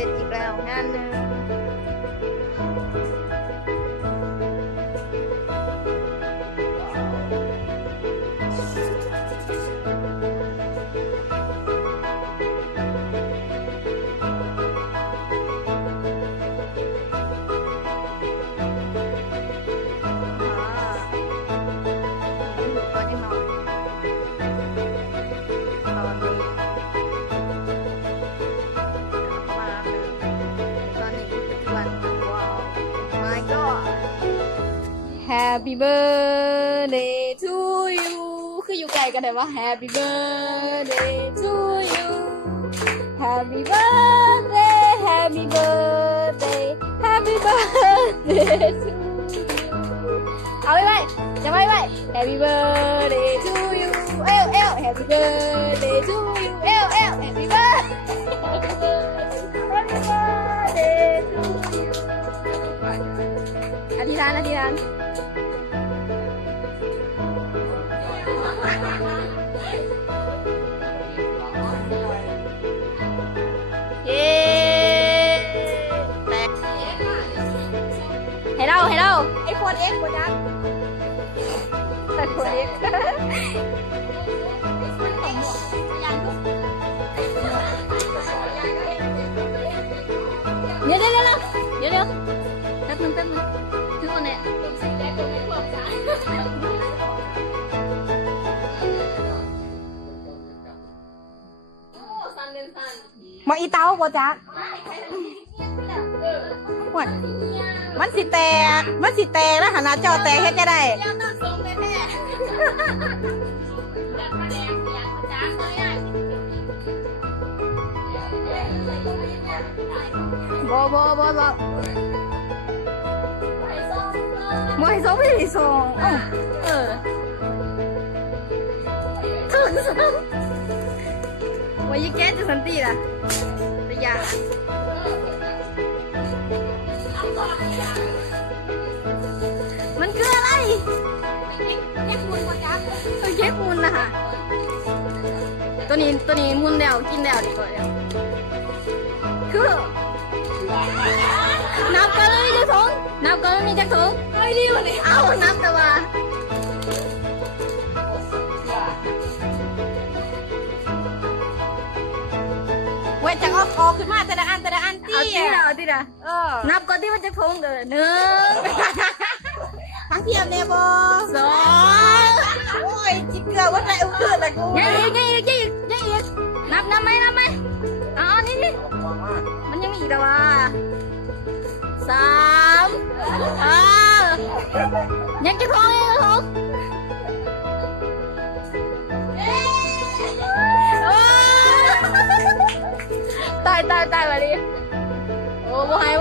ร็จอีกแล้วงานหนึ่งHappy birthday to you คืออยู่ไกลกันแต่ว่า Happy birthday to you Happy birthday Happy birthday Happy birthday to you เอาไว้จะไว้ Happy birthday to you เอล Happy birthday to you เอล Happy birthday to you อธิษฐานเย้แตกให้เราไอ้โฟนเอ็กซ์โฟนยักษ์ไอ้โฟนเอ็กซ์เดี๋ยวแป๊บนึงถึงวันไหนมาอีเต้าบ่จ๊ะมันสิแตกแล้วหาหน้าจอแตกให้จะได้บ่ให้ส่งไม่ได้ส่งว่ายี่แก๊สจะสันติล่ะแต่ยามันคืออะไรเค้กมูนก่อนจ้ะเค้กมูนนะคะตัวนี้มูนแล้วกินแล้วดีกว่าแล้วคือนับกันเลยจะถุงนับกันมีจักถุงไม่ดีวันนี้เอานับแต่ว่าเว้ยจังออกขึ้นมาแต่ละอันตี้เอาที่ละนับก่อนที่มันจะพงเด้อ1ทั้งเทียมเนี่ยบอ2โอ้ยจิบเกลือว่าไรอุ้งเกลืออะไรกูยังอีกนับไหมอ๋อนี่มันยังมีอีกแต่ว่า3ยังจะพงตายมาดิโอ้บ่หาย